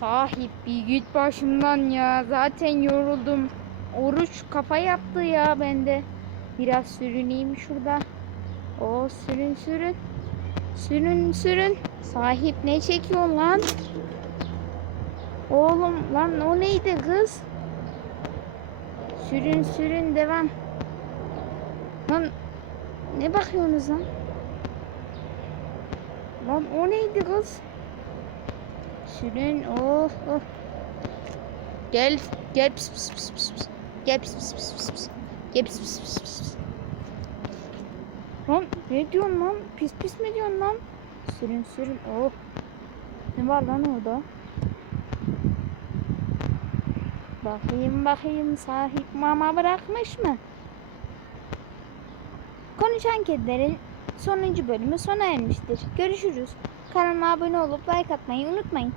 Sahip bir git başımdan ya. Zaten yoruldum. Oruç kafa yaptı ya bende. Biraz sürüneyim şurada. O sürün sürün. Sürün sürün. Sahip ne çekiyorsun lan? Oğlum lan o neydi kız? Sürün sürün devam. Lan ne bakıyorsunuz lan? Lan o neydi kız? Sürün oh oh. Gel gel pis pis pis pis. Gel pis pis pis pis. Gel pis pis pis pis. Lan ne diyorsun lan? Pis pis mi diyorsun lan? Sürün sürün oh. Ne var lan orada? Bakayım bakayım sahip mama bırakmış mı? Konuşan kedilerin sonuncu bölümü sona ermiştir. Görüşürüz. Kanalıma abone olup like atmayı unutmayın.